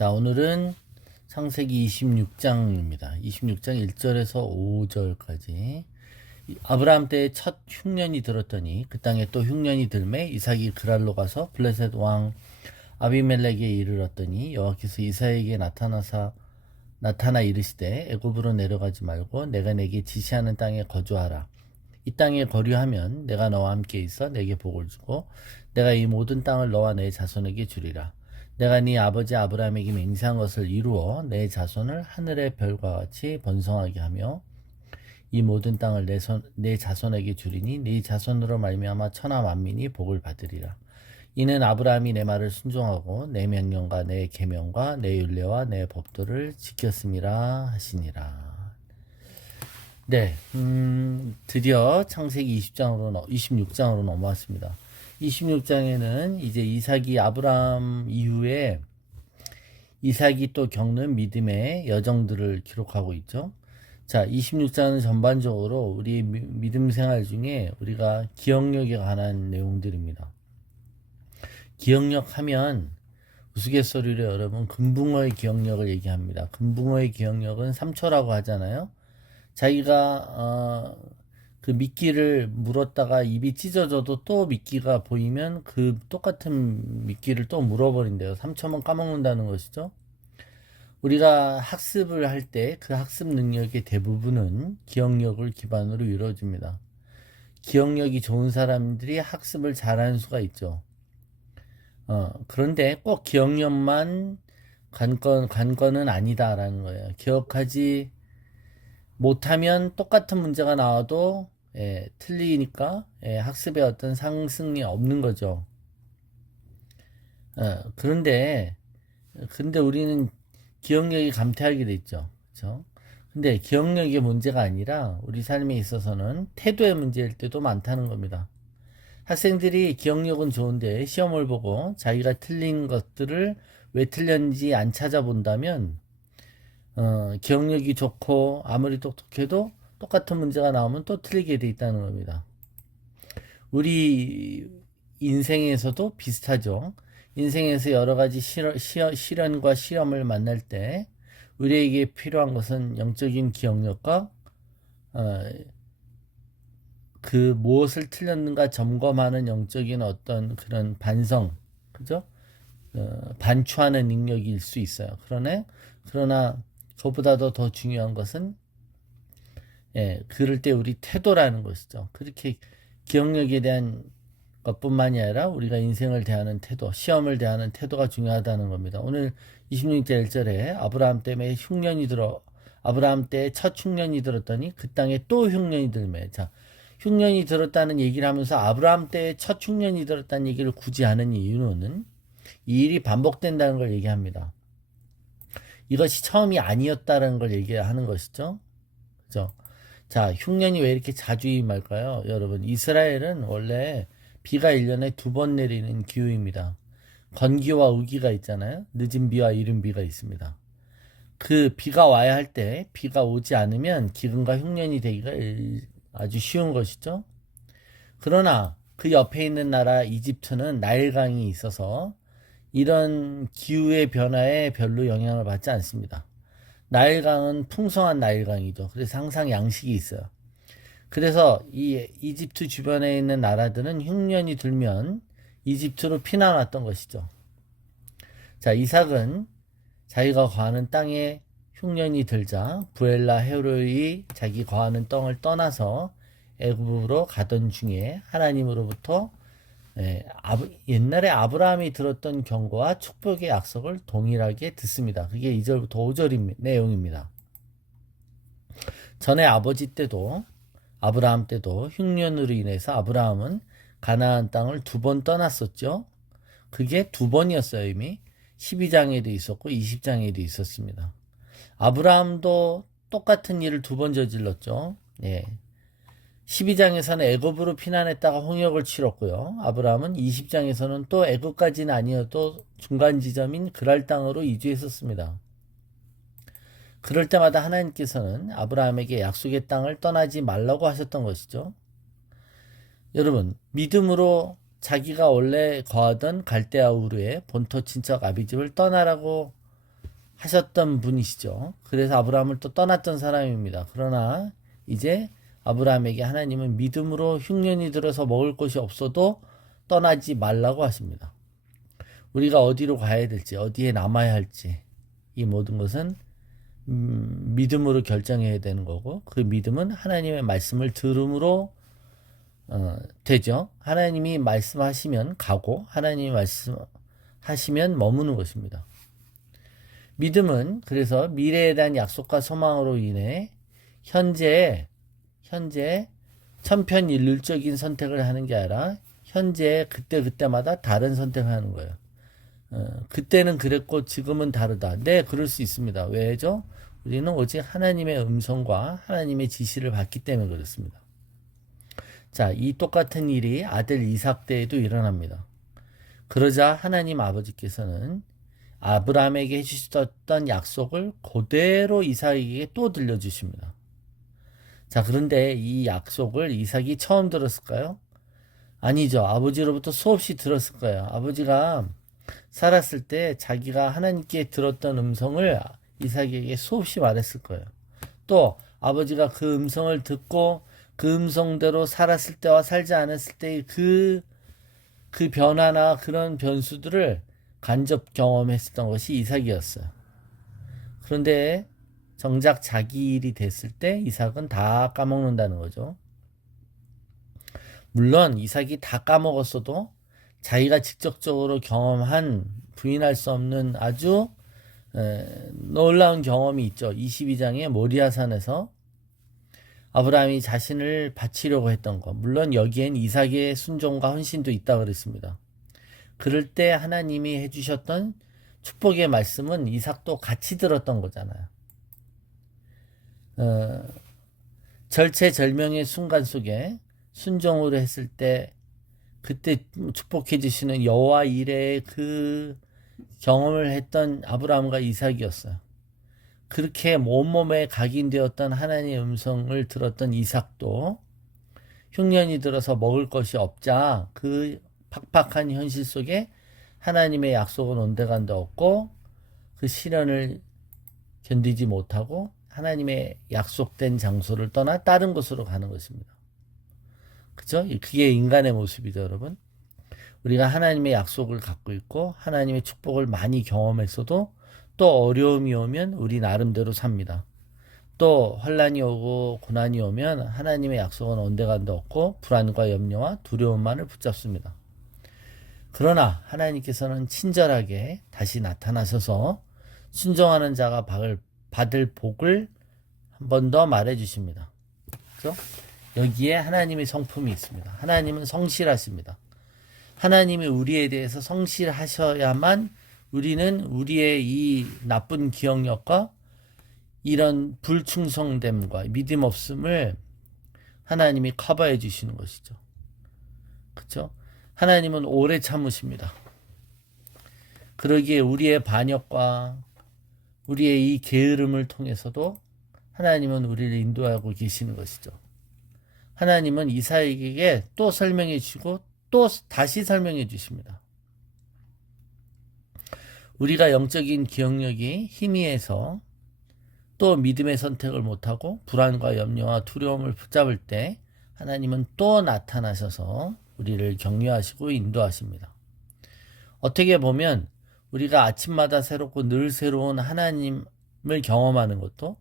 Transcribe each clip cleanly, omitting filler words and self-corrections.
자, 오늘은 창세기 26장입니다. 26장 1절에서 5절까지. 아브라함 때에 첫 흉년이 들었더니 그 땅에 또 흉년이 들매 이삭이 그랄로 가서 블레셋 왕 아비멜렉에 이르렀더니 여호와께서 이삭에게 나타나 이르시되 애굽으로 내려가지 말고 내가 내게 지시하는 땅에 거주하라. 이 땅에 거류하면 내가 너와 함께 있어 내게 복을 주고 내가 이 모든 땅을 너와 내 자손에게 주리라. 내가 네 아버지 아브라함에게 맹세한 것을 이루어 내 자손을 하늘의 별과 같이 번성하게 하며 이 모든 땅을 내 자손에게 주리니 네 자손으로 말미암아 천하 만민이 복을 받으리라. 이는 아브라함이 내 말을 순종하고 내 명령과 내 계명과 내 율례와 내 법도를 지켰음이라 하시니라. 네, 드디어 창세기 26장으로 넘어왔습니다. 26장에는 이제 이삭이 아브라함 이후에 이삭이 또 겪는 믿음의 여정들을 기록하고 있죠. 자, 26장은 전반적으로 우리 믿음 생활 중에 우리가 기억력에 관한 내용들입니다. 기억력 하면 우스갯소리로 여러분 금붕어의 기억력을 얘기합니다. 금붕어의 기억력은 3초라고 하잖아요. 자기가 그 미끼를 물었다가 입이 찢어져도 또 미끼가 보이면 그 똑같은 미끼를 또 물어버린대요. 3초만 까먹는다는 것이죠. 우리가 학습을 할 때 그 학습 능력의 대부분은 기억력을 기반으로 이루어집니다. 기억력이 좋은 사람들이 학습을 잘하는 수가 있죠. 그런데 꼭 기억력만 관건은 아니다라는 거예요. 기억하지 못하면 똑같은 문제가 나와도 틀리니까 학습에 어떤 상승이 없는 거죠. 그런데 우리는 기억력이 감퇴하게 됐죠. 그렇죠? 근데 기억력이 문제가 아니라 우리 삶에 있어서는 태도의 문제일 때도 많다는 겁니다. 학생들이 기억력은 좋은데 시험을 보고 자기가 틀린 것들을 왜 틀렸는지 안 찾아본다면 기억력이 좋고 아무리 똑똑해도 똑같은 문제가 나오면 또 틀리게 돼 있다는 겁니다. 우리 인생에서도 비슷하죠. 인생에서 여러 가지 시련과 시험을 만날 때 우리에게 필요한 것은 영적인 기억력과 그 무엇을 틀렸는가 점검하는 영적인 어떤 그런 반성, 그죠? 반추하는 능력일 수 있어요. 그러나 그것보다도 더 중요한 것은 그럴 때 우리 태도라는 것이죠. 그렇게 기억력에 대한 것뿐만이 아니라 우리가 인생을 대하는 태도, 시험을 대하는 태도가 중요하다는 겁니다. 오늘 26절 1절에 아브라함 때에 첫 흉년이 들었더니 그 땅에 또 흉년이 들매. 자, 흉년이 들었다는 얘기를 하면서 아브라함 때에 첫 흉년이 들었다는 얘기를 굳이 하는 이유는 이 일이 반복된다는 걸 얘기합니다. 이것이 처음이 아니었다는 걸 얘기하는 것이죠. 그죠? 자, 흉년이 왜 이렇게 자주 임할까요? 여러분, 이스라엘은 원래 비가 1년에 2번 내리는 기후입니다. 건기와 우기가 있잖아요. 늦은 비와 이른 비가 있습니다. 그 비가 와야 할 때 비가 오지 않으면 기근과 흉년이 되기가 아주 쉬운 것이죠. 그러나 그 옆에 있는 나라 이집트는 나일강이 있어서 이런 기후의 변화에 별로 영향을 받지 않습니다. 나일강은 풍성한 나일강이죠. 그래서 항상 양식이 있어요. 그래서 이 이집트 주변에 있는 나라들은 흉년이 들면 이집트로 피난 왔던 것이죠. 자, 이삭은 자기가 거하는 땅에 흉년이 들자 부엘라 헤로이 자기 거하는 땅을 떠나서 애굽으로 가던 중에 하나님으로부터 옛날에 아브라함이 들었던 경고와 축복의 약속을 동일하게 듣습니다. 그게 2절부터 5절 내용입니다. 전에 아브라함 때도 흉년으로 인해서 아브라함은 가나안 땅을 2번 떠났었죠. 그게 2번이었어요. 이미 12장에도 있었고 20장에도 있었습니다. 아브라함도 똑같은 일을 2번 저질렀죠. 12장에서는 애굽으로 피난했다가 홍역을 치렀고요. 아브라함은 20장에서는 또 애굽까지는 아니어도 중간 지점인 그랄 땅으로 이주했었습니다. 그럴 때마다 하나님께서는 아브라함에게 약속의 땅을 떠나지 말라고 하셨던 것이죠. 여러분, 믿음으로 자기가 원래 거하던 갈대아 우르의 본토 친척 아비집을 떠나라고 하셨던 분이시죠. 그래서 아브라함을 또 떠났던 사람입니다. 그러나 이제 아브라함에게 하나님은 믿음으로 흉년이 들어서 먹을 것이 없어도 떠나지 말라고 하십니다. 우리가 어디로 가야 될지, 어디에 남아야 할지, 이 모든 것은 믿음으로 결정해야 되는 거고, 그 믿음은 하나님의 말씀을 들음으로 되죠. 하나님이 말씀하시면 가고, 하나님이 말씀하시면 머무는 것입니다. 믿음은 그래서 미래에 대한 약속과 소망으로 인해 현재 천편일률적인 선택을 하는 게 아니라 현재 그때마다 다른 선택을 하는 거예요. 그때는 그랬고 지금은 다르다. 네, 그럴 수 있습니다. 왜죠? 우리는 오직 하나님의 음성과 하나님의 지시를 받기 때문에 그렇습니다. 자, 이 똑같은 일이 아들 이삭 때에도 일어납니다. 그러자 하나님 아버지께서는 아브라함에게 해주셨던 약속을 그대로 이삭에게 또 들려주십니다. 자, 그런데 이 약속을 이삭이 처음 들었을까요? 아니죠. 아버지로부터 수없이 들었을 거예요. 아버지가 살았을 때 자기가 하나님께 들었던 음성을 이삭에게 수없이 말했을 거예요. 또 아버지가 그 음성을 듣고 그 음성대로 살았을 때와 살지 않았을 때의 그 변화나 그런 변수들을 간접 경험했었던 것이 이삭이었어요. 그런데 정작 자기 일이 됐을 때 이삭은 다 까먹는다는 거죠. 물론 이삭이 다 까먹었어도 자기가 직접적으로 경험한 부인할 수 없는 아주 놀라운 경험이 있죠. 22장의 모리아산에서 아브라함이 자신을 바치려고 했던 것. 물론 여기엔 이삭의 순종과 헌신도 있다고 그랬습니다. 그럴 때 하나님이 해주셨던 축복의 말씀은 이삭도 같이 들었던 거잖아요. 절체절명의 순간 속에 순종으로 했을 때 그때 축복해 주시는 여호와 이레의 그 경험을 했던 아브라함과 이삭이었어요. 그렇게 온몸에 각인되었던 하나님의 음성을 들었던 이삭도 흉년이 들어서 먹을 것이 없자 그 팍팍한 현실 속에 하나님의 약속은 온데간데 없고 그 시련을 견디지 못하고 하나님의 약속된 장소를 떠나 다른 곳으로 가는 것입니다. 그죠? 그게 인간의 모습이죠, 여러분. 우리가 하나님의 약속을 갖고 있고 하나님의 축복을 많이 경험했어도 또 어려움이 오면 우리 나름대로 삽니다. 또 환난이 오고 고난이 오면 하나님의 약속은 온데간데 없고 불안과 염려와 두려움만을 붙잡습니다. 그러나 하나님께서는 친절하게 다시 나타나셔서 순종하는 자가 받을 복을 한 번 더 말해 주십니다. 그렇죠? 여기에 하나님의 성품이 있습니다. 하나님은 성실하십니다. 하나님이 우리에 대해서 성실하셔야만 우리는 우리의 이 나쁜 기억력과 이런 불충성됨과 믿음 없음을 하나님이 커버해 주시는 것이죠. 그렇죠? 하나님은 오래 참으십니다. 그러기에 우리의 반역과 우리의 이 게으름을 통해서도 하나님은 우리를 인도하고 계시는 것이죠. 하나님은 이삭에게 또 설명해 주시고 또 다시 설명해 주십니다. 우리가 영적인 기억력이 희미해서 또 믿음의 선택을 못하고 불안과 염려와 두려움을 붙잡을 때 하나님은 또 나타나셔서 우리를 격려하시고 인도하십니다. 어떻게 보면 우리가 아침마다 새롭고 늘 새로운 하나님을 경험하는 것도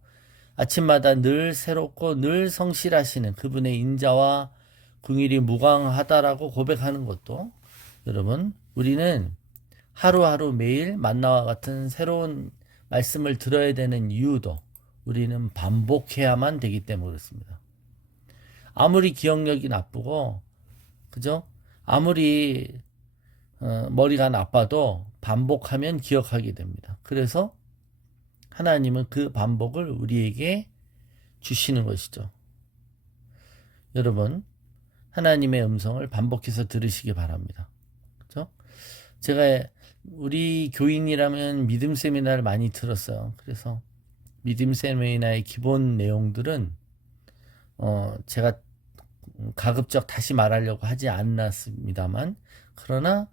아침마다 늘 새롭고 늘 성실하시는 그분의 인자와 긍휼이 무광하다라고 고백하는 것도 여러분 우리는 하루하루 매일 만나와 같은 새로운 말씀을 들어야 되는 이유도 우리는 반복해야만 되기 때문에 그렇습니다. 아무리 기억력이 나쁘고 그죠? 아무리 머리가 나빠도 반복하면 기억하게 됩니다. 그래서 하나님은 그 반복을 우리에게 주시는 것이죠. 여러분, 하나님의 음성을 반복해서 들으시기 바랍니다. 그렇죠? 제가 우리 교인이라면 믿음 세미나를 많이 들었어요. 그래서 믿음 세미나의 기본 내용들은 제가 가급적 다시 말하려고 하지 않았습니다만 그러나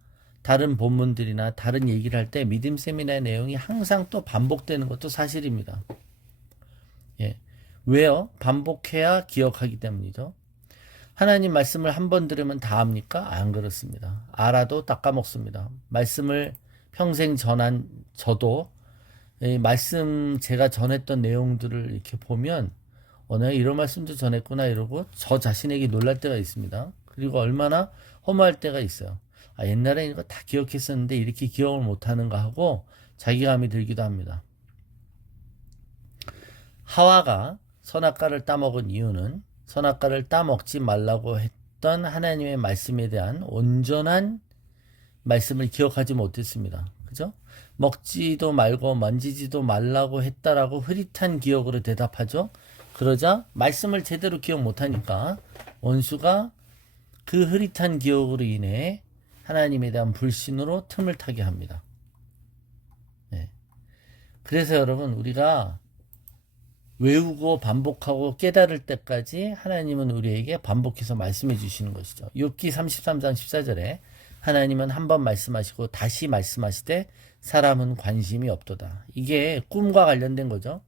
다른 본문들이나 다른 얘기를 할 때 믿음 세미나의 내용이 항상 또 반복되는 것도 사실입니다. 예. 왜요? 반복해야 기억하기 때문이죠. 하나님 말씀을 한 번 들으면 다 압니까? 안 그렇습니다. 알아도 다 까먹습니다. 말씀을 평생 전한 저도 이 말씀 제가 전했던 내용들을 이렇게 보면 내가 이런 말씀도 전했구나 이러고 저 자신에게 놀랄 때가 있습니다. 그리고 얼마나 허무할 때가 있어요. 옛날에 이거 다 기억했었는데 이렇게 기억을 못하는가 하고 자기감이 들기도 합니다. 하와가 선악과를 따먹은 이유는 선악과를 따먹지 말라고 했던 하나님의 말씀에 대한 온전한 말씀을 기억하지 못했습니다. 그죠? 먹지도 말고 만지지도 말라고 했다라고 흐릿한 기억으로 대답하죠. 그러자 말씀을 제대로 기억 못하니까 원수가 그 흐릿한 기억으로 인해 하나님에 대한 불신으로 틈을 타게 합니다. 네. 그래서 여러분 우리가 외우고 반복하고 깨달을 때까지 하나님은 우리에게 반복해서 말씀해 주시는 것이죠. 욥기 33장 14절에 하나님은 한 번 말씀하시고 다시 말씀하시되 사람은 관심이 없도다. 이게 꿈과 관련된 거죠.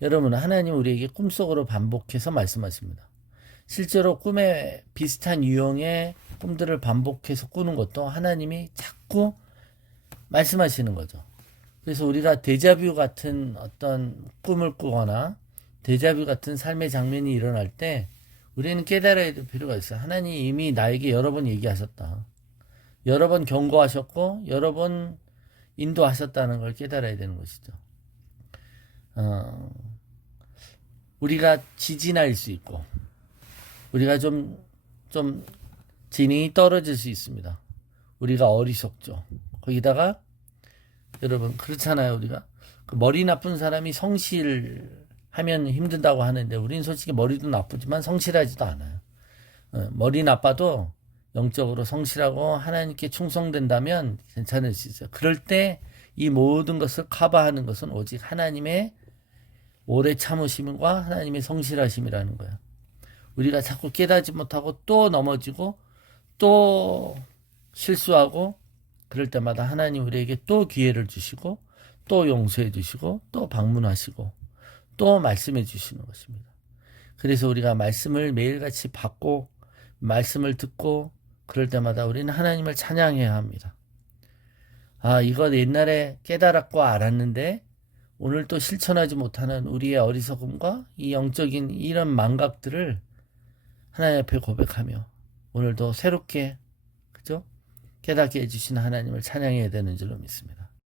여러분 하나님 우리에게 꿈속으로 반복해서 말씀하십니다. 실제로 꿈에 비슷한 유형의 꿈들을 반복해서 꾸는 것도 하나님이 자꾸 말씀하시는 거죠. 그래서 우리가 데자뷰 같은 어떤 꿈을 꾸거나 데자뷰 같은 삶의 장면이 일어날 때 우리는 깨달아야 될 필요가 있어요. 하나님이 이미 나에게 여러 번 얘기하셨다. 여러 번 경고하셨고 여러 번 인도하셨다는 걸 깨달아야 되는 것이죠. 우리가 지진할 수 있고 우리가 좀 지능이 떨어질 수 있습니다. 우리가 어리석죠. 거기다가 여러분 그렇잖아요. 우리가 그 머리 나쁜 사람이 성실하면 힘든다고 하는데 우리는 솔직히 머리도 나쁘지만 성실하지도 않아요. 머리 나빠도 영적으로 성실하고 하나님께 충성된다면 괜찮을 수 있어요. 그럴 때 이 모든 것을 커버하는 것은 오직 하나님의 오래 참으심과 하나님의 성실하심이라는 거예요. 우리가 자꾸 깨닫지 못하고 또 넘어지고 또 실수하고 그럴 때마다 하나님 우리에게 또 기회를 주시고 또 용서해 주시고 또 방문하시고 또 말씀해 주시는 것입니다. 그래서 우리가 말씀을 매일같이 받고 말씀을 듣고 그럴 때마다 우리는 하나님을 찬양해야 합니다. 이거 옛날에 깨달았고 알았는데 오늘 또 실천하지 못하는 우리의 어리석음과 이 영적인 이런 망각들을 하나님 앞에 고백하며 오늘도 새롭게 그죠? 깨닫게 해주신 하나님을 찬양해야 되는 줄로 믿습니다.